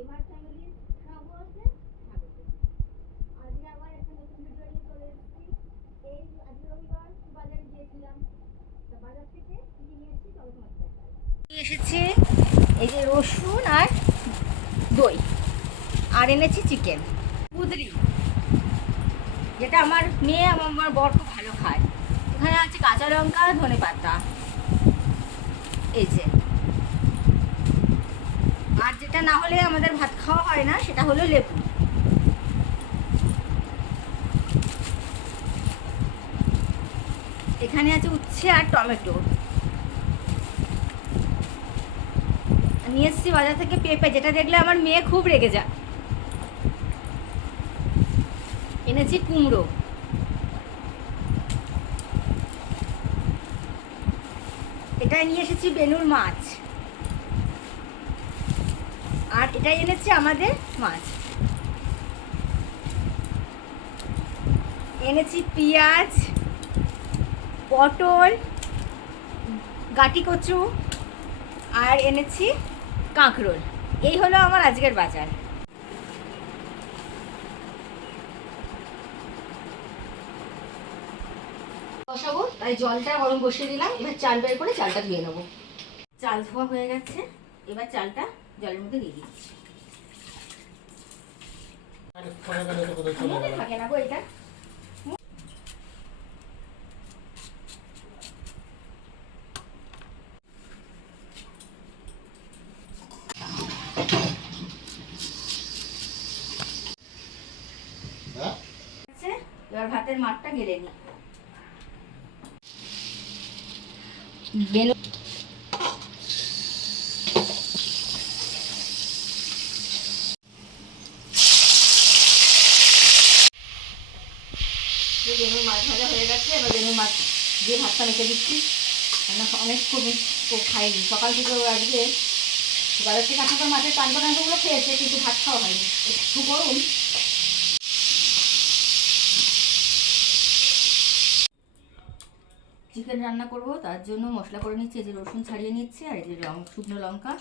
এবার ফ্যামিলির সকলকে স্বাগত। আজকে আবার একটা নতুন ভিডিও নিয়ে চলে এসেছি। এই আজকে রবিবার বাজারে গিয়েছিলাম, তা বাজার থেকে কি নিয়ে এসেছি চলো তোমাদের দেখাই। এসেছি এই যে রসুন আর দই, আর এনেছি চিকেন কুদরি, যেটা আমার মেয়ে আমার বর খুব ভালো খায়। এখানে আছে কাঁচা লঙ্কা, ধনে পাতা, এই যে। আর যেটা না হলে আমাদের ভাত খাওয়া হয় না সেটা হলো লেবু। এখানে আছে উচ্ছে আর টমেটো। নিয়ে এসেছি বাজার থেকে পেঁপে, যেটা দেখলে আমার মেয়ে খুব রেগে যায়। এনেছি কুমড়ো। এটাই নিয়ে এসেছি বেনুর মাছ। আর এটাই এনেছি আমাদের মাছ। এনেছি পেঁয়াজ, পটল, গাটি কচু, আর এনেছি কাঁকরোল। এই হলো আমার আজকের বাজার। বসাবো তাই জলটা গরম বসিয়ে দিলাম। এবার চাল বের করে চালটা ধুয়ে নেবো। চাল ধোয়া হয়ে গেছে, এবার চালটা জলের মধ্যে দিয়ে দিচ্ছি। থাকে না গো এটা। এবার ভাতের মাঠটা গেলে নি। বেনু বেনুর মাছ ভাজা হয়ে গেছে। এবার বেনুর মাছ দিয়ে ভাতটা মেখে দিচ্ছি। অনেক খুব খাইনি সকাল থেকে। আজকে বাজার থেকে আসার পর মাছের পানগুলো খেয়েছে, কিন্তু ভাত খাওয়া হয়নি। একটু করুন। চিকেন রান্না করব, তার জন্য মশলা করে নিচ্ছি। এই যে রসুন ছাড়িয়ে নিচ্ছি, আর এই যে শুকনো লঙ্কা।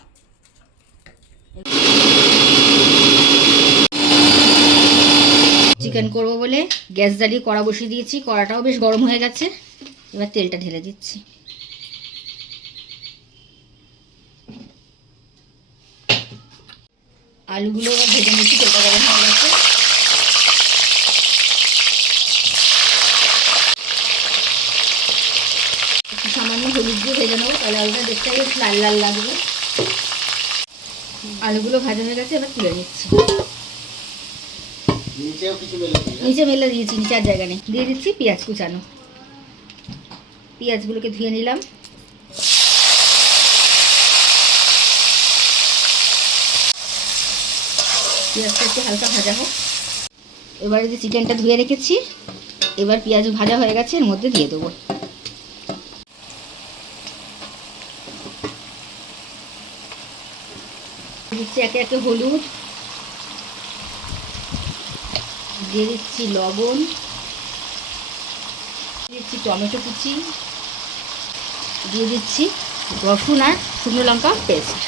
চিকেন করব বলে গ্যাস জ্বালিয়ে কড়া বসিয়ে দিয়েছি। কড়াটাও বেশ গরম হয়ে গেছে। এবার তেলটা ঢেলে দিচ্ছি। আলুগুলো ভেজে নিচ্ছি, তেলটা গরম হয়ে গেছে। সামান্য হলুদ দিয়ে ভেজে নেবো, তাহলে আলুটা দেখতে বেশ লাল লাল লাগবে। আলুগুলো ভাজা হয়ে গেছে, এবার তুলে নিচ্ছি। নিচে মেলে দিয়েছি, নিচে আর জায়গা নেই। দিয়ে দিচ্ছি পেঁয়াজ কুচানো। পেঁয়াজগুলোকে ধুয়ে নিলাম। পেঁয়াজটা একটু হালকা ভাজা হোক। এবারে যে চিকেনটা ধুয়ে রেখেছি, এবার পেঁয়াজ ভাজা হয়ে গেছে, এর মধ্যে দিয়ে দেবো। দিচ্ছি একে একে হলুদ, দিয়ে দিচ্ছি লবণ, দিচ্ছি টমেটো কুচি, দিয়ে দিচ্ছি রসুন আর শুকনো লঙ্কা পেস্ট।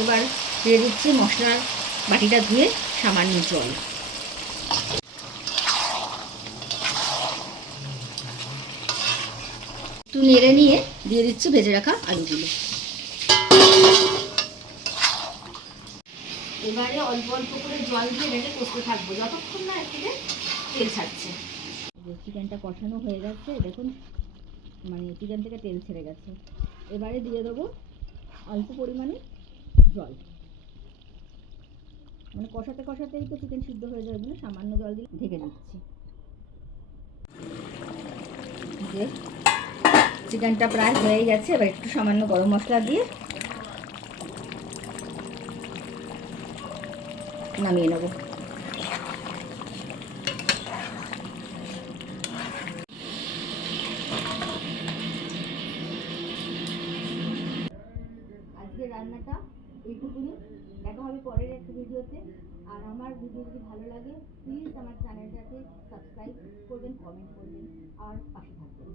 এবার দিয়ে দিচ্ছি মশলার বাটিটা ধুয়ে সামান্য জল। একটু নেড়ে নিয়ে দিয়ে দিচ্ছি ভেজে রাখা আলুগুলো। এবারে অল্প অল্প করে জল দিয়ে রেখে কষতে থাকবো যতক্ষণ না এর থেকে তেল ছাড়ছে। চিকেনটা কষানো হয়ে যাচ্ছে, দেখুন চিকেন থেকে তেল ছেড়ে গেছে। এবারে দিয়ে দেবো অল্প পরিমাণে জল। কষাতে কষাতেই তো চিকেন সিদ্ধ হয়ে যাবে, না সামান্য জল দিয়ে ঢেকে দিচ্ছি। যে চিকেনটা প্রায় হয়ে গেছে, এবার একটু সামান্য গরম মশলা দিয়ে নামিয়ে নেব। আজকে রান্নাটা এইটুকুনি। দেখা হবে পরের একটা ভিডিওতে। আর আমার ভিডিও যদি ভালো লাগে প্লিজ আমার চ্যানেলটাকে সাবস্ক্রাইব করবেন, কমেন্ট করবেন আর পাশে থাকবেন।